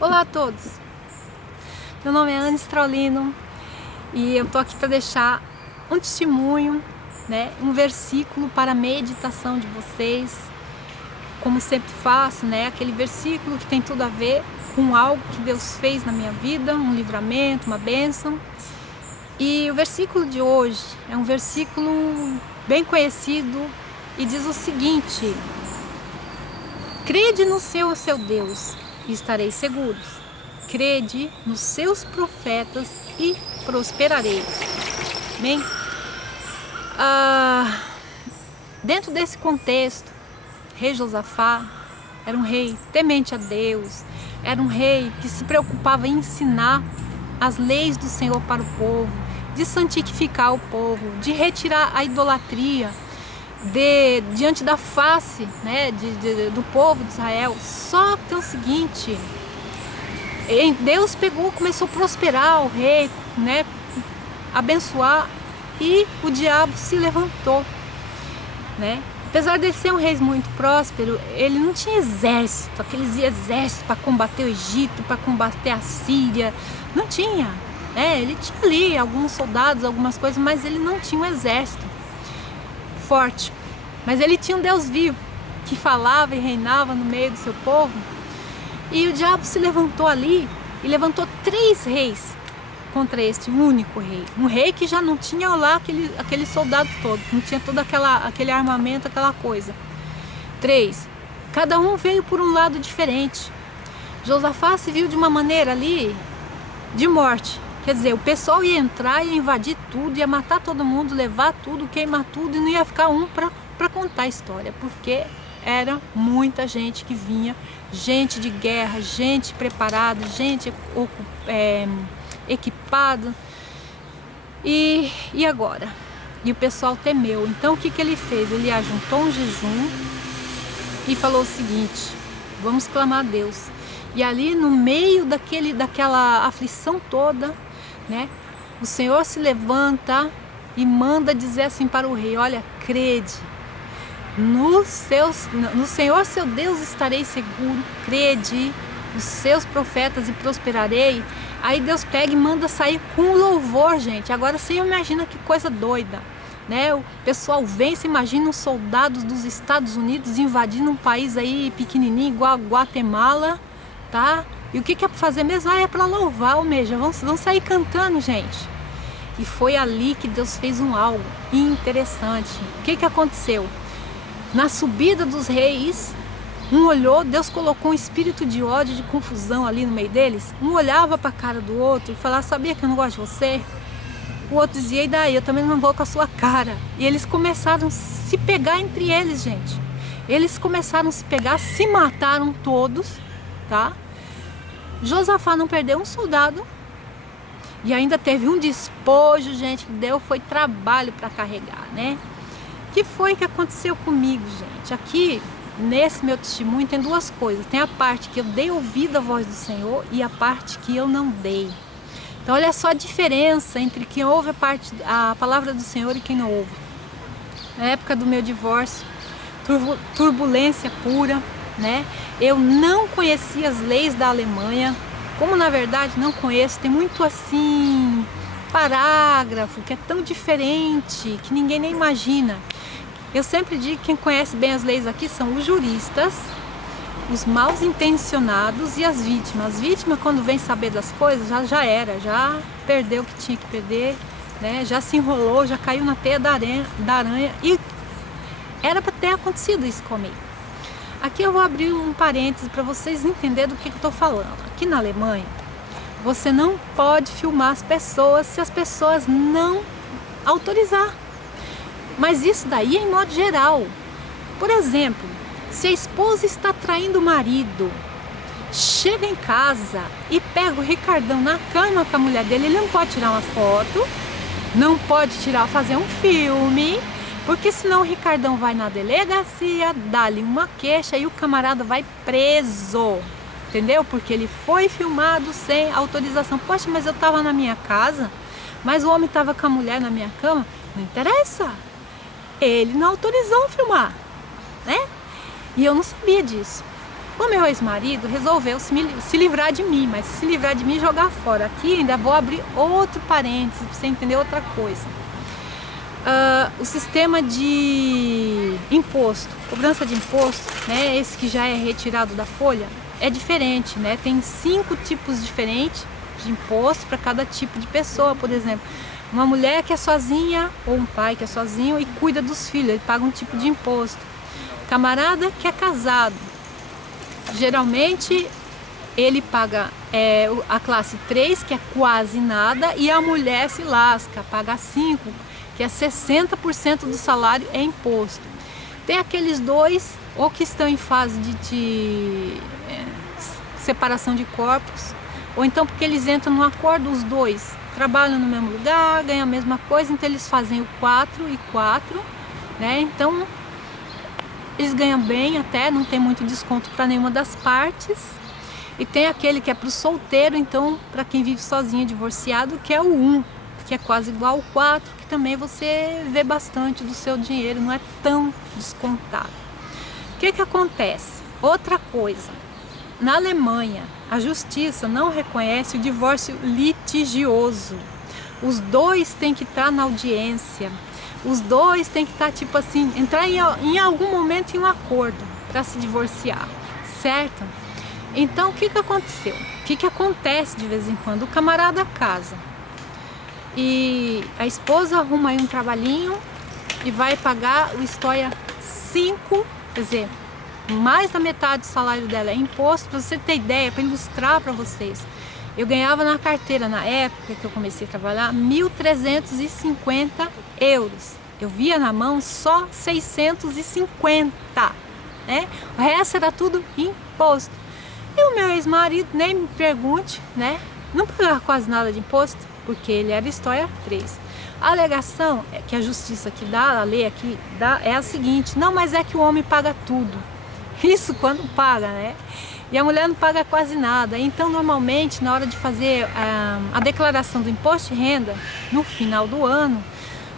Olá a todos, meu nome é Ana Straulino e eu tô aqui para deixar um testemunho, um versículo para a meditação de vocês, como sempre faço, aquele versículo que tem tudo a ver com algo que Deus fez na minha vida, um livramento, uma bênção. E o versículo de hoje é um versículo bem conhecido e diz o seguinte: crede no Senhor, seu Deus, e estareis seguros. Crede nos seus profetas e prosperareis. Amém? Dentro desse contexto, rei Josafá era um rei temente a Deus, era um rei que se preocupava em ensinar as leis do Senhor para o povo, de santificar o povo, de retirar a idolatria diante da face do povo de Israel. Só que é o seguinte, Deus começou a prosperar o rei, abençoar, e o diabo se levantou, Apesar de ser um rei muito próspero, ele não tinha exército, aqueles exércitos para combater o Egito, para combater a Síria, não tinha. Ele tinha ali alguns soldados, algumas coisas, mas ele não tinha um exército forte. Mas ele tinha um Deus vivo, que falava e reinava no meio do seu povo. E o diabo se levantou ali e levantou 3 reis contra este único rei. Um rei que já não tinha lá aquele soldado todo, não tinha todo aquele armamento, aquela coisa. 3. Cada um veio por um lado diferente. Josafá se viu de uma maneira ali de morte. Quer dizer, o pessoal ia entrar, ia invadir tudo, ia matar todo mundo, levar tudo, queimar tudo, e não ia ficar um para contar a história, porque era muita gente que vinha, gente de guerra, gente preparada, gente equipada. E agora? E o pessoal temeu. Então o que ele fez? Ele ajuntou um jejum e falou o seguinte: vamos clamar a Deus. E ali no meio daquela aflição toda, o Senhor se levanta e manda dizer assim para o rei: olha, crede, no Senhor seu Deus estarei seguro, crede nos seus profetas e prosperarei. Aí Deus pega e manda sair com louvor, gente. Agora você imagina que coisa doida, O pessoal vem, você imagina os soldados dos Estados Unidos invadindo um país aí pequenininho, igual a Guatemala, tá? E o que é para fazer mesmo? É para louvar, ou seja, vão sair cantando, gente. E foi ali que Deus fez algo interessante. O que aconteceu? Na subida dos reis, um olhou, Deus colocou um espírito de ódio, de confusão ali no meio deles. Um olhava para a cara do outro e falava: sabia que eu não gosto de você? O outro dizia: e daí? Eu também não vou com a sua cara. E eles começaram a se pegar entre eles, gente. Eles começaram a se pegar, se mataram todos, tá? Josafá não perdeu um soldado. E ainda teve um despojo, gente, que foi trabalho para carregar, O que foi que aconteceu comigo, gente? Aqui, nesse meu testemunho, tem 2 coisas. Tem a parte que eu dei ouvido à voz do Senhor e a parte que eu não dei. Então, olha só a diferença entre quem ouve a palavra do Senhor e quem não ouve. Na época do meu divórcio, turbulência pura, Eu não conhecia as leis da Alemanha. Como na verdade não conheço, tem muito assim parágrafo que é tão diferente que ninguém nem imagina. Eu sempre digo que quem conhece bem as leis aqui são os juristas, os mal intencionados e as vítimas. As vítimas, quando vem saber das coisas, já perdeu o que tinha que perder, já se enrolou, já caiu na teia da aranha, e era para ter acontecido isso comigo. Aqui eu vou abrir um parêntese para vocês entenderem do que eu estou falando. Aqui na Alemanha, você não pode filmar as pessoas se as pessoas não autorizar. Mas isso daí é em modo geral. Por exemplo, se a esposa está traindo o marido, chega em casa e pega o Ricardão na cama com a mulher dele, ele não pode tirar uma foto, não pode fazer um filme, porque senão o Ricardão vai na delegacia, dá-lhe uma queixa e o camarada vai preso, entendeu? Porque ele foi filmado sem autorização. Poxa, mas eu estava na minha casa, mas o homem estava com a mulher na minha cama. Não interessa, ele não autorizou filmar, E eu não sabia disso. O meu ex-marido resolveu se livrar de mim, mas se livrar de mim e jogar fora. Aqui ainda vou abrir outro parênteses para você entender outra coisa. O sistema de imposto, cobrança de imposto, né, esse que já é retirado da folha, é diferente, né? Tem 5 tipos diferentes de imposto para cada tipo de pessoa. Por exemplo, uma mulher que é sozinha ou um pai que é sozinho e cuida dos filhos, ele paga um tipo de imposto. Camarada que é casado, geralmente ele paga a classe 3, que é quase nada, e a mulher se lasca, paga 5, que é 60% do salário é imposto. Tem aqueles dois, ou que estão em fase de separação de corpos, ou então porque eles entram num acordo, os dois trabalham no mesmo lugar, ganham a mesma coisa, então eles fazem o 4 e 4, né? Então eles ganham bem até, não tem muito desconto para nenhuma das partes. E tem aquele que é para o solteiro, então para quem vive sozinho, divorciado, que é o 1, que é quase igual ao 4, que também você vê bastante do seu dinheiro, não é tão descontado. O que acontece? Outra coisa, na Alemanha, a justiça não reconhece o divórcio litigioso. Os dois têm que estar na audiência, os dois têm que estar, tipo assim, entrar em algum momento em um acordo para se divorciar, certo? Então, o que aconteceu? O que acontece de vez em quando? O camarada casa e a esposa arruma aí um trabalhinho e vai pagar o história 5, quer dizer, mais da metade do salário dela é imposto. Para você ter ideia, para ilustrar para vocês, eu ganhava na carteira, na época que eu comecei a trabalhar, 1.350 euros. Eu via na mão só 650, né? O resto era tudo imposto. E o meu ex-marido, nem me pergunte, né? Não pagava quase nada de imposto, porque ele era história 3. A alegação que a justiça aqui dá, a lei aqui dá, é a seguinte: não, mas é que o homem paga tudo. Isso quando paga, né? E a mulher não paga quase nada. Então, normalmente, na hora de fazer a declaração do imposto de renda, no final do ano,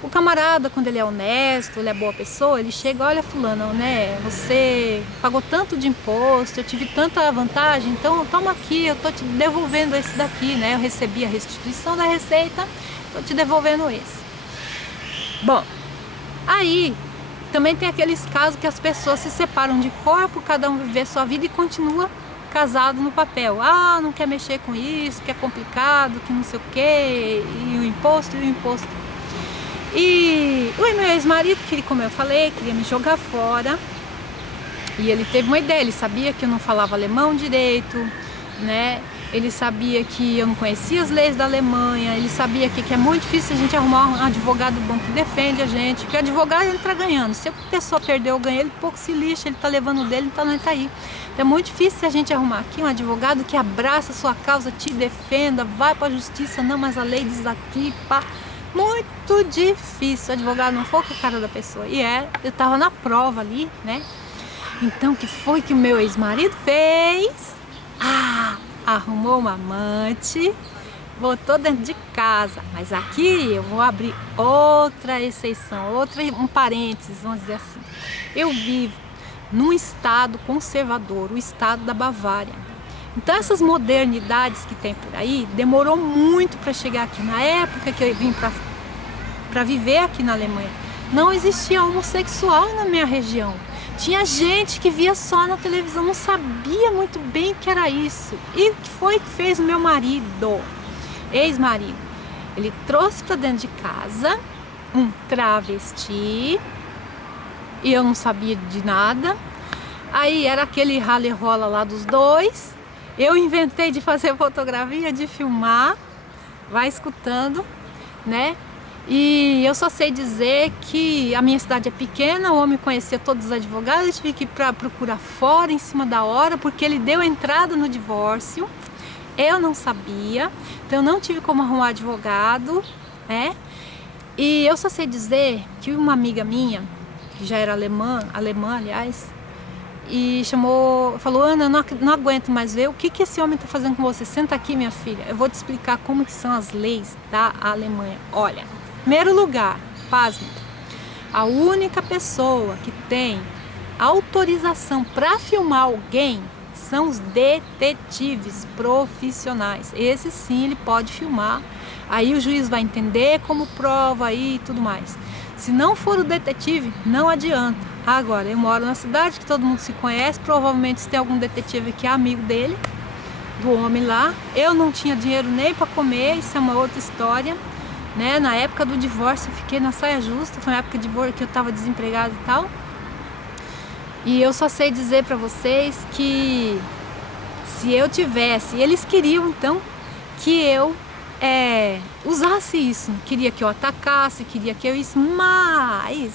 o camarada, quando ele é honesto, ele é boa pessoa, ele chega: olha, fulano, né, você pagou tanto de imposto, eu tive tanta vantagem, então toma aqui, eu tô te devolvendo esse daqui, né? Eu recebi a restituição da receita, tô te devolvendo esse. Bom, aí também tem aqueles casos que as pessoas se separam de corpo, cada um vive a sua vida e continua casado no papel. Ah, não quer mexer com isso, que é complicado, que não sei o quê, e o imposto. E o meu ex-marido, que como eu falei, queria me jogar fora. E ele teve uma ideia, ele sabia que eu não falava alemão direito, né? Ele sabia que eu não conhecia as leis da Alemanha, ele sabia que é muito difícil a gente arrumar um advogado bom que defende a gente, que o advogado ele tá ganhando. Se a pessoa perdeu ou ganhar, ele pouco se lixa, ele tá levando o dele, então não tá aí. Então é muito difícil a gente arrumar aqui um advogado que abraça a sua causa, te defenda, vai pra justiça, não, mas a lei diz aqui, pá. Muito difícil, o advogado não for com a cara da pessoa. E eu tava na prova ali, né? Então, o que foi que o meu ex-marido fez? Arrumou uma amante, botou dentro de casa. Mas aqui eu vou abrir outra exceção, um parênteses, vamos dizer assim. Eu vivo num estado conservador, o estado da Bavária. Então essas modernidades que tem por aí, demorou muito para chegar aqui. Na época que eu vim para viver aqui na Alemanha, não existia homossexual na minha região. Tinha gente que via só na televisão, não sabia muito bem o que era isso. E o que foi que fez o meu marido, ex-marido? Ele trouxe para dentro de casa um travesti, e eu não sabia de nada. Aí era aquele rale-rola lá dos dois. Eu inventei de fazer fotografia, de filmar, vai escutando, né? E eu só sei dizer que a minha cidade é pequena, o homem conhecia todos os advogados, eu tive que ir para procurar fora, em cima da hora, porque ele deu entrada no divórcio, eu não sabia, então eu não tive como arrumar advogado, né? E eu só sei dizer que uma amiga minha, que já era alemã, aliás, e falou: Ana, eu não aguento mais ver o que esse homem está fazendo com você. Senta aqui, minha filha, eu vou te explicar como que são as leis da Alemanha. Olha, em primeiro lugar, pasme, a única pessoa que tem autorização para filmar alguém são os detetives profissionais. Esse sim, ele pode filmar, aí o juiz vai entender como prova aí e tudo mais. Se não for o detetive, não adianta. Agora, eu moro na cidade que todo mundo se conhece, provavelmente se tem algum detetive que é amigo dele, do homem lá. Eu não tinha dinheiro nem para comer, isso é uma outra história, né? Na época do divórcio eu fiquei na saia justa, foi uma época que eu estava desempregada e tal. E eu só sei dizer para vocês que se eu tivesse, eles queriam então que eu usasse isso, queria que eu atacasse, queria que eu isso, mas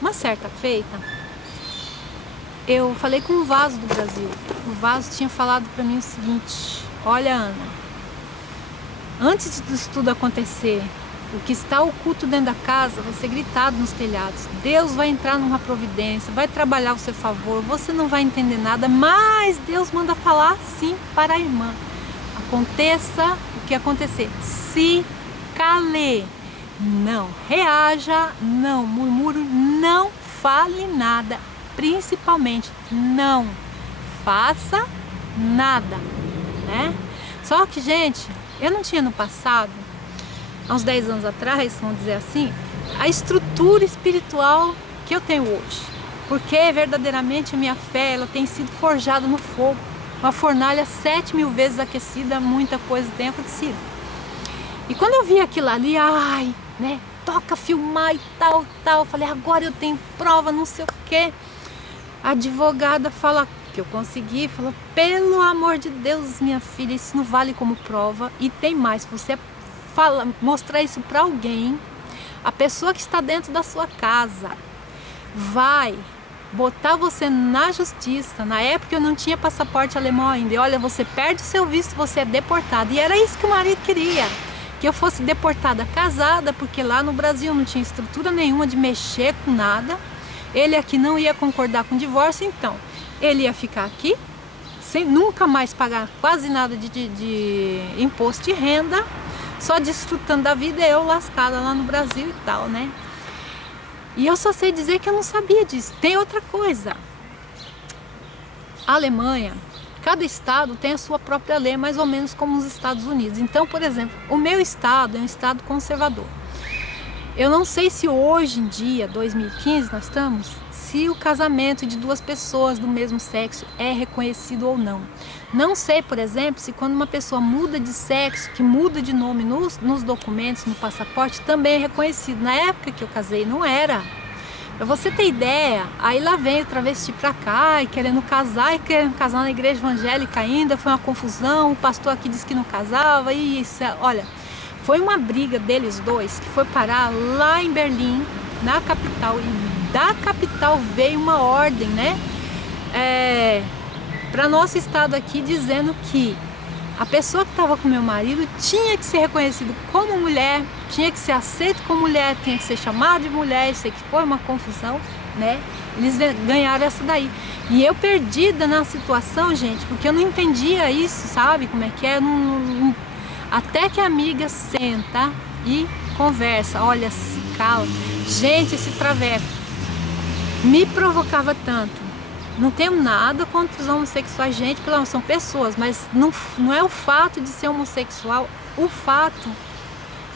uma certa feita eu falei com o Vaso do Brasil. O Vaso tinha falado para mim o seguinte: olha, Ana, antes disso tudo acontecer, o que está oculto dentro da casa vai ser gritado nos telhados. Deus vai entrar numa providência, vai trabalhar ao seu favor, você não vai entender nada, mas Deus manda falar sim para a irmã. Aconteça o que acontecer, se cale, não reaja, não murmure, não fale nada, principalmente não faça nada, né? Só que, gente, eu não tinha no passado, há uns 10 anos atrás, vamos dizer assim, a estrutura espiritual que eu tenho hoje, porque verdadeiramente a minha fé, ela tem sido forjada no fogo, uma fornalha 7.000 vezes aquecida, muita coisa tem acontecido. E quando eu vi aquilo ali, ai, né, toca filmar e tal, eu falei, agora eu tenho prova, não sei o quê. A advogada fala que eu consegui, falou, pelo amor de Deus, minha filha, isso não vale como prova. E tem mais, se você mostrar isso para alguém, a pessoa que está dentro da sua casa vai botar você na justiça. Na época eu não tinha passaporte alemão ainda, e olha, você perde o seu visto, você é deportada. E era isso que o marido queria, que eu fosse deportada casada, porque lá no Brasil não tinha estrutura nenhuma de mexer com nada. Ele aqui não ia concordar com o divórcio, então ele ia ficar aqui sem nunca mais pagar quase nada de imposto de renda, só desfrutando da vida, eu lascada lá no Brasil e tal, né? E eu só sei dizer que eu não sabia disso. Tem outra coisa. A Alemanha, cada estado tem a sua própria lei, mais ou menos como os Estados Unidos. Então, por exemplo, o meu estado é um estado conservador. Eu não sei se hoje em dia, 2015 nós estamos, se o casamento de duas pessoas do mesmo sexo é reconhecido ou não. Não sei, por exemplo, se quando uma pessoa muda de sexo, que muda de nome nos documentos, no passaporte, também é reconhecido. Na época que eu casei não era. Pra você ter ideia, aí lá vem o travesti pra cá, e querendo casar na igreja evangélica ainda, foi uma confusão, o pastor aqui disse que não casava, e isso, olha, foi uma briga deles dois, que foi parar lá em Berlim, na capital, e da capital veio uma ordem, né, para nosso estado aqui, dizendo que a pessoa que estava com meu marido tinha que ser reconhecido como mulher, tinha que ser aceito como mulher, tinha que ser chamado de mulher. Isso aqui foi uma confusão, né? Eles ganharam essa daí. E eu perdida na situação, gente, porque eu não entendia isso, sabe? Como é que é? Até que a amiga senta e conversa. Olha, se cala. Gente, esse traveco me provocava tanto. Não tenho nada contra os homossexuais, gente, pelo menos são pessoas, mas não é o fato de ser homossexual, o fato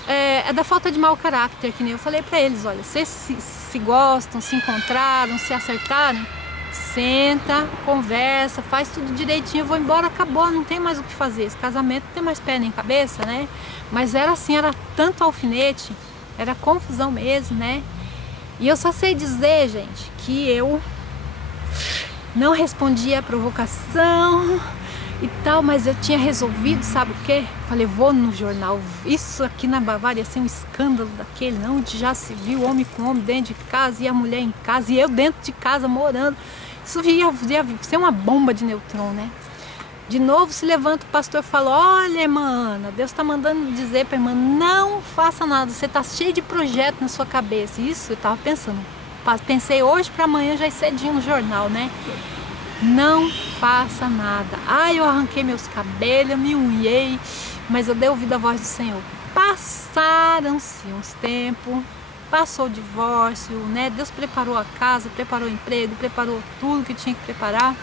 é da falta de mau caráter, que nem eu falei pra eles, olha, vocês se gostam, se encontraram, se acertaram, senta, conversa, faz tudo direitinho, eu vou embora, acabou, não tem mais o que fazer, esse casamento não tem mais pé nem cabeça, né? Mas era assim, era tanto alfinete, era confusão mesmo, né? E eu só sei dizer, gente, que eu não respondi a provocação e tal, mas eu tinha resolvido, sabe o quê? Falei, vou no jornal, isso aqui na Bavária ia ser um escândalo daquele, onde já se viu homem com homem dentro de casa e a mulher em casa e eu dentro de casa morando. Isso ia ser uma bomba de neutrão, né? De novo se levanta o pastor e fala, olha, irmã Ana, Deus está mandando dizer para a irmã, não faça nada, você está cheio de projeto na sua cabeça. Isso eu estava pensando. Pensei hoje para amanhã já ir cedinho no jornal, né? Não faça nada. Ai, eu arranquei meus cabelos, eu me unhei, mas eu dei ouvido à voz do Senhor. Passaram-se uns tempos, passou o divórcio, né? Deus preparou a casa, preparou o emprego, preparou tudo que tinha que preparar.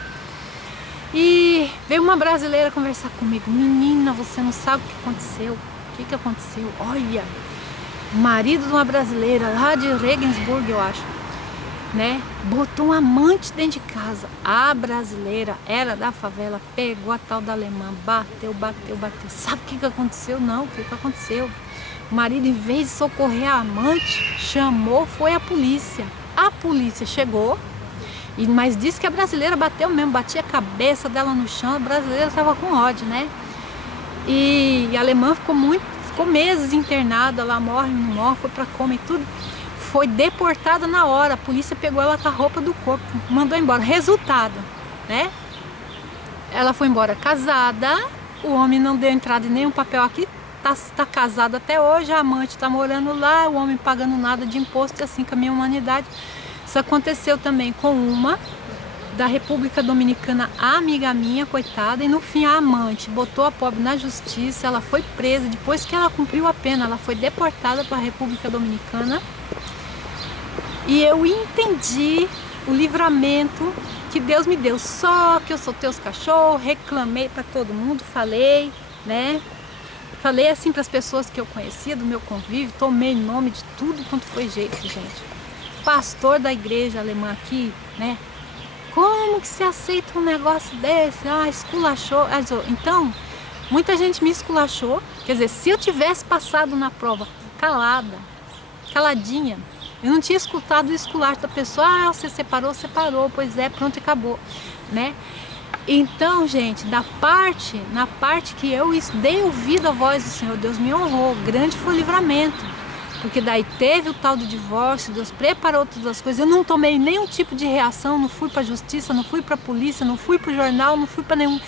E veio uma brasileira conversar comigo. Menina, você não sabe o que aconteceu. O que aconteceu? Olha, o marido de uma brasileira lá de Regensburg, eu acho, né? Botou um amante dentro de casa. A brasileira era da favela, pegou a tal da alemã, bateu. Sabe o que aconteceu? Não, o que aconteceu? O marido, em vez de socorrer a amante, foi a polícia. A polícia chegou, mas disse que a brasileira bateu mesmo, batia a cabeça dela no chão. A brasileira estava com ódio, né? E a alemã ficou meses internada lá, morre, não morre, foi pra coma e tudo. Foi deportada na hora, a polícia pegou ela com a roupa do corpo, mandou embora. Resultado, né? Ela foi embora casada, o homem não deu entrada em nenhum papel aqui, tá casado até hoje, a amante tá morando lá, o homem pagando nada de imposto, assim com a minha humanidade. Isso aconteceu também com uma da República Dominicana, amiga minha, coitada, e no fim a amante botou a pobre na justiça, ela foi presa, depois que ela cumpriu a pena, ela foi deportada para a República Dominicana. E eu entendi o livramento que Deus me deu. Só que eu soltei os cachorros, reclamei para todo mundo, falei, né? Falei assim para as pessoas que eu conhecia, do meu convívio, tomei nome de tudo quanto foi jeito, gente. Pastor da igreja alemã aqui, né? Como que se aceita um negócio desse? Ah, esculachou. Então, muita gente me esculachou. Quer dizer, se eu tivesse passado na prova caladinha, eu não tinha escutado o esculacho da pessoa. Ah, você separou, pois é, pronto, acabou, né? Então, gente, na parte que eu dei ouvido à voz do Senhor, Deus me honrou, grande foi o livramento. Porque daí teve o tal do divórcio, Deus preparou todas as coisas, eu não tomei nenhum tipo de reação, não fui pra justiça, não fui pra polícia, não fui pro jornal, não fui pra nenhum...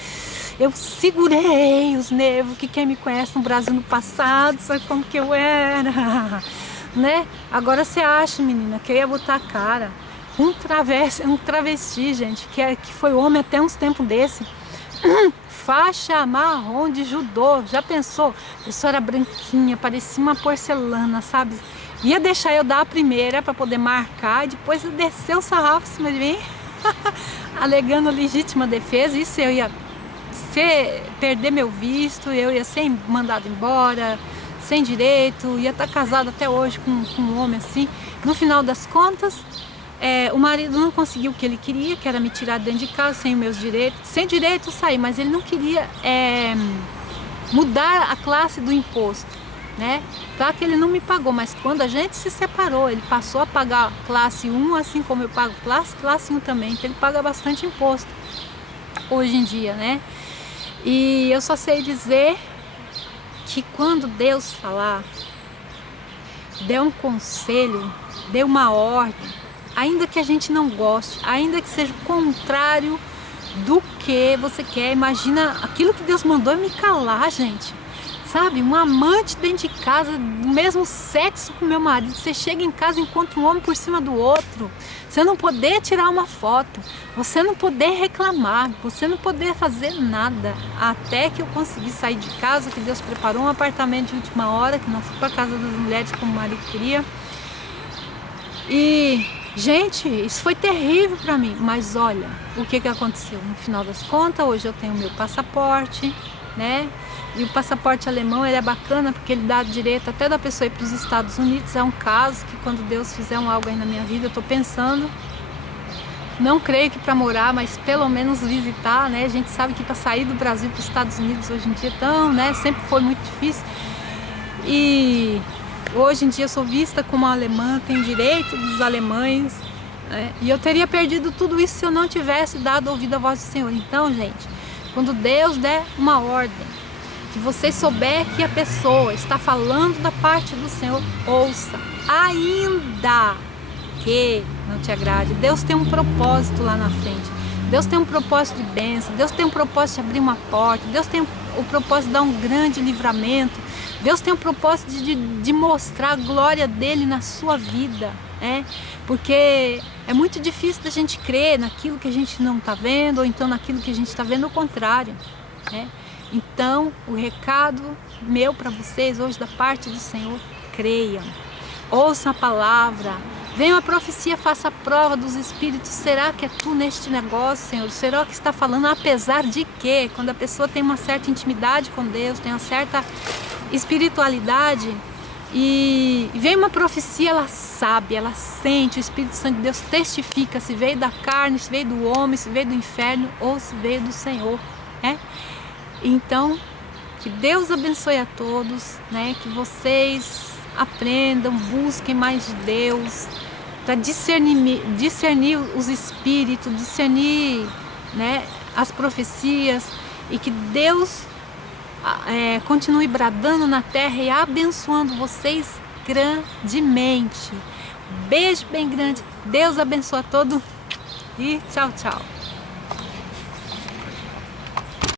Eu segurei os nervos, que quem me conhece no Brasil no passado sabe como que eu era, né? Agora você acha, menina, que eu ia botar a cara. Um travesti, gente, que foi homem até uns tempos desse, faixa marrom de judô, já pensou? A pessoa era branquinha, parecia uma porcelana, sabe? Ia deixar eu dar a primeira para poder marcar, e depois descer o sarrafo em cima de mim, alegando legítima defesa. Isso eu ia perder meu visto, eu ia ser mandado embora, sem direito, ia estar casado até hoje com um homem assim. No final das contas, o marido não conseguiu o que ele queria, que era me tirar dentro de casa sem meus direitos. Sem direito sair, mas ele não queria mudar a classe do imposto, né? Tá que ele não me pagou, mas quando a gente se separou, ele passou a pagar classe 1, assim como eu pago classe 1 também. Então ele paga bastante imposto hoje em dia, né? E eu só sei dizer que quando Deus falar, der um conselho, dê uma ordem, ainda que a gente não goste, ainda que seja o contrário do que você quer, imagina aquilo que Deus mandou me calar, gente. Sabe, um amante dentro de casa, do mesmo sexo com meu marido, você chega em casa e encontra um homem por cima do outro, você não poder tirar uma foto, você não poder reclamar, você não poder fazer nada, até que eu consegui sair de casa, que Deus preparou um apartamento de última hora, que não fui para casa das mulheres como o marido queria. E, gente, isso foi terrível para mim, mas olha, o que aconteceu? No final das contas, hoje eu tenho meu passaporte, né? E o passaporte alemão, ele é bacana porque ele dá direito até da pessoa ir para os Estados Unidos. É um caso que quando Deus fizer algo aí na minha vida, eu estou pensando, não creio que para morar, mas pelo menos visitar, né? A gente sabe que para sair do Brasil para os Estados Unidos hoje em dia, né? Sempre foi muito difícil. E hoje em dia eu sou vista como alemã, tenho direito dos alemães, né? E eu teria perdido tudo isso se eu não tivesse dado ouvido à voz do Senhor. Então, gente, quando Deus der uma ordem, que você souber que a pessoa está falando da parte do Senhor, ouça, ainda que não te agrade. Deus tem um propósito lá na frente, Deus tem um propósito de bênção, Deus tem um propósito de abrir uma porta, Deus tem o propósito de dar um grande livramento, Deus tem o propósito de mostrar a glória dele na sua vida, né? Porque é muito difícil da gente crer naquilo que a gente não está vendo, ou então naquilo que a gente está vendo o contrário, né? Então, o recado meu para vocês hoje da parte do Senhor, creiam, ouçam a palavra, Vem uma profecia, faça a prova dos espíritos. Será que é tu neste negócio, Senhor? Será que está falando apesar de quê? Quando a pessoa tem uma certa intimidade com Deus, tem uma certa espiritualidade, e vem uma profecia, ela sabe, ela sente, o Espírito Santo de Deus testifica se veio da carne, se veio do homem, se veio do inferno ou se veio do Senhor, né? Então, que Deus abençoe a todos, né? Que vocês aprendam, busquem mais de Deus, para discernir os espíritos, discernir, né, as profecias, e que Deus continue bradando na terra e abençoando vocês grandemente. Beijo bem grande, Deus abençoe a todos e tchau, tchau.